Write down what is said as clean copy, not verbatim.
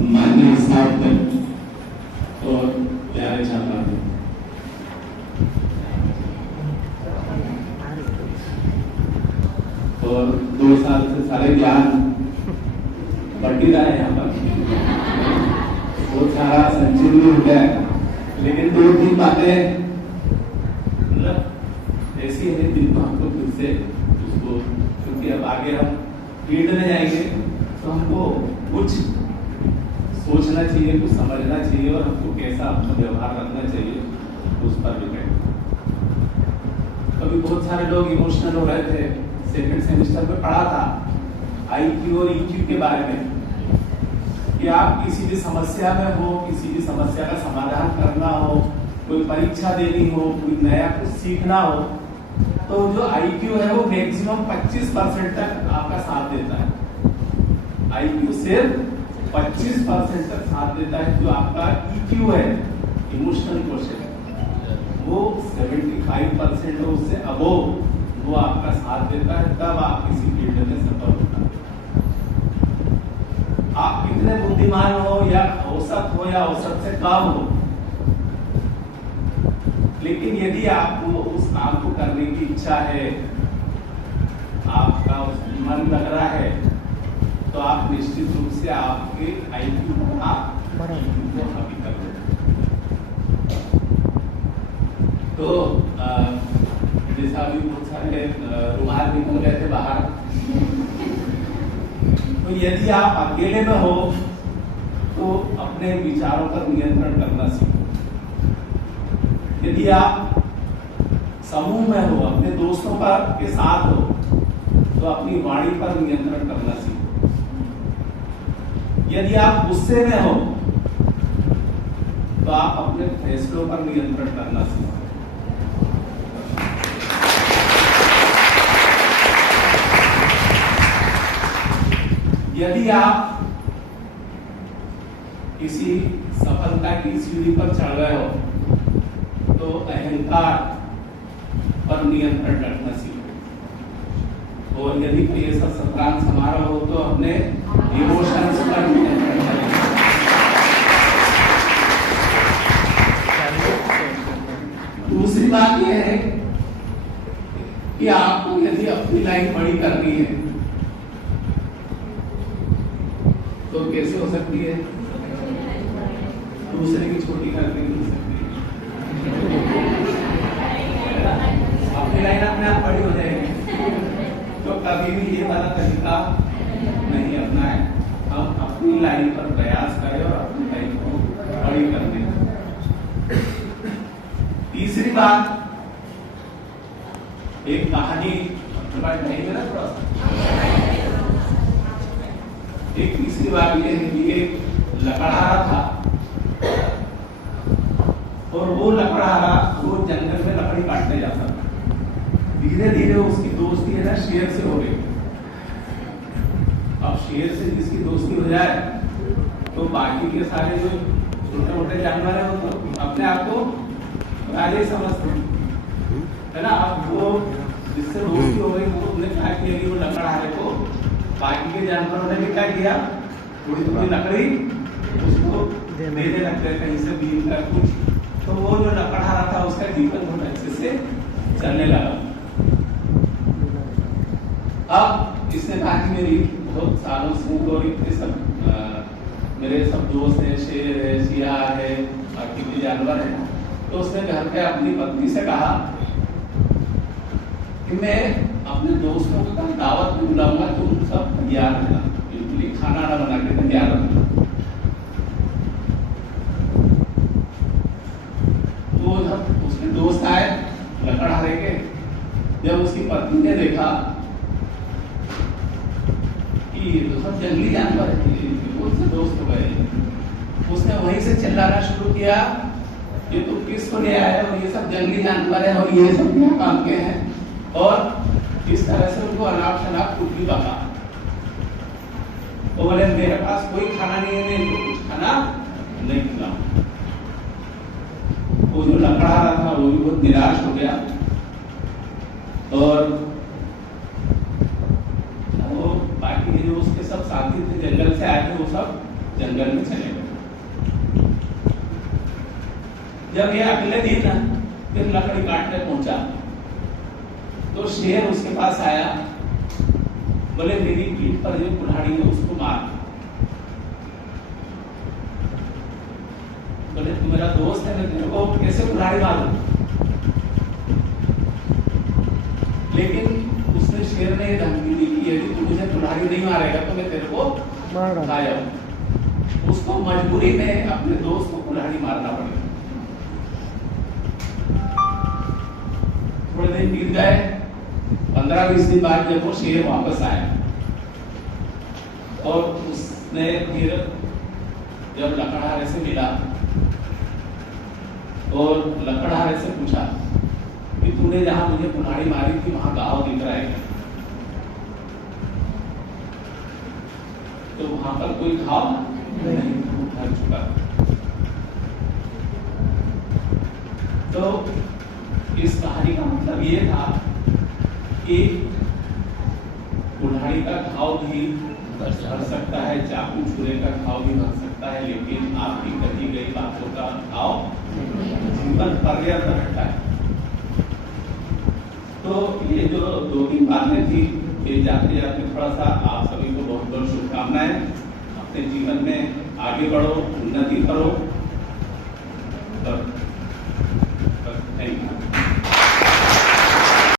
माननीय स्नातक और प्यारे छात्र, और 2 साल से सारे ज्ञान बढ़ ही रहा है यहाँ पर, बहुत सारा संचित भी हो गया है, लेकिन 2-3 बातें मतलब ऐसी है दिल को हमको फिर से उसको, क्योंकि अब आगे हम फील्ड में जाएंगे तो हमको कुछ सोचना चाहिए, कुछ समझना चाहिए और हमको कैसा अपना व्यवहार रखना चाहिए उस पर डिपेंड। अभी बहुत सारे लोग इमोशनल हो रहे थे, सेकंड सेमेस्टर में पढ़ा था IQ और EQ के बारे में कि आप किसी भी समस्या में हो, किसी भी समस्या का समाधान करना हो, कोई परीक्षा देनी हो, कोई नया कुछ सीखना हो, तो जो IQ है वो मैक्सिमम 25% तक आपका साथ देता है। IQ सिर्फ 25% तक साथ देता है। जो आपका EQ है, इमोशनल क्वेश्चन, वो 75% और उससे अबोव वो आपका साथ देता है, तब आप किसी फील्ड में सफल होता है। आप कितने बुद्धिमान हो या औसत हो या औसत से कम हो, लेकिन यदि आपको उस काम को करने की इच्छा है, आपका मन लग रहा है, तो आप निश्चित रूप से आपके IQ को आप हावी कर देते। तो जैसा अभी बहुत सारे रुमाल निकल गए थे बाहर, तो यदि आप अकेले में हो तो अपने विचारों पर नियंत्रण करना सीखो। यदि आप समूह में हो, अपने दोस्तों पर के साथ हो, तो अपनी वाणी पर नियंत्रण करना सीखो। यदि आप गुस्से में हो तो आप अपने फैसलों पर नियंत्रण करना सीखो। यदि आप किसी सफलता की सीढ़ी पर चढ़ गए हो तो अहंकार पर नियंत्रण रखना सीखो। और यदि कोई ऐसा संक्रांत समारोह हो तो अपने इमोशंस पर नियंत्रण करें। दूसरी बात यह है कि आपको यदि अपनी लाइफ बड़ी करनी है तो कैसे हो सकती है? दूसरे की छोटी करके हो सकती है। अपनी लाइन अपने आप बड़ी हो जाएगी। तो कभी भी ये वाला तरीका नहीं अपनाए। हम अपनी लाइन पर प्रयास करें और अपनी लाइन को बड़ी करने। तीसरी बात, एक कहानी मेरा थोड़ा सा, एक तीसरी बात ये है कि एक लकड़हारा था और वो लकड़हारा वो जंगल में लकड़ी काटने जाता था। धीरे धीरे उसकी दोस्ती है ना शेर से हो गई। अब शेर से जिसकी दोस्ती हो जाए तो बाकी के सारे जो छोटे मोटे जानवर है वो तो अपने आप को राजे समझते है ना। अब वो जिससे दोस्ती हो गई वो उसने क्या किया कि वो लकड़हारे को बाकी के जानवरों ने भी क्या किया, थोड़ी थोड़ी लकड़ी उसको देने लगते कहीं से बीन कर कुछ, तो वो जो लकड़हारा था उसका जीवन बहुत अच्छे से चलने लगा। अब इसने कहा कि मेरी बहुत सालों से और इतने सब मेरे सब दोस्त हैं, शेर है, सियार है, बाकी भी जानवर है, तो उसने घर पे अपनी पत्नी से कहा कि मैं अपने दोस्तों को दावत में बुलाऊंगा, तुम सब तैयार रहना, बिल्कुल खाना ना बना के तैयार रहना। तो जब उसके दोस्त आए लकड़हारे के, जब उसकी पत्नी ने देखा कि तो सब जंगली जानवर उससे दोस्त हो गए, उसने वहीं से चिल्लाना शुरू किया, ये तुम किसको ले आए और ये सब जंगली जानवर है और ये सब क्या काम के हैं, और इस तरह से उनको अनाप शनाप कुछ भी बता। वो बोले मेरे पास कोई खाना नहीं है, मैं इनको कुछ खाना नहीं खिलाऊं। वो जो लकड़हारा था वो भी बहुत निराश हो गया और वो बाकी जो उसके सब साथी थे जंगल से आए थे वो सब जंगल में चले गए। जब ये अगले दिन फिर लकड़ी काटने पहुंचा तो शेर उसके पास आया, बोले मेरी पीठ पर जो कुल्हाड़ी है उसको मार। बोले तू मेरा दोस्त है, मैं तेरे को कैसे कुल्हाड़ी मारूं? लेकिन उसने शेर ने धमकी दी कि यदि तू मुझे कुल्हाड़ी नहीं मारेगा तो मैं तेरे को खाया। उसको मजबूरी में अपने दोस्त को कुल्हाड़ी मारना पड़ेगा। थोड़े दिन बीत गए, 15-20 दिन बाद जब वो शेर वापस आया और उसने फिर जब लकड़हारे से मिला और लकड़हारे से पूछा कि तूने जहां मुझे कुल्हाड़ी मारी थी वहां घाव दिख रहा है? तो वहां पर कोई घाव नहीं, भर चुका। तो इस कहानी का मतलब ये था कि कुल्हाड़ी का घाव भी भर सकता है, चाकू छुरे का घाव भी भर सकता है, लेकिन आपकी कही गई बातों का घाव जीवन पर्यंत रहता है। तो ये जो 2-3 बातें थी, ये जाते जाते थोड़ा सा आप सभी को बहुत बहुत शुभकामनाएं। अपने जीवन में आगे बढ़ो, उन्नति करो।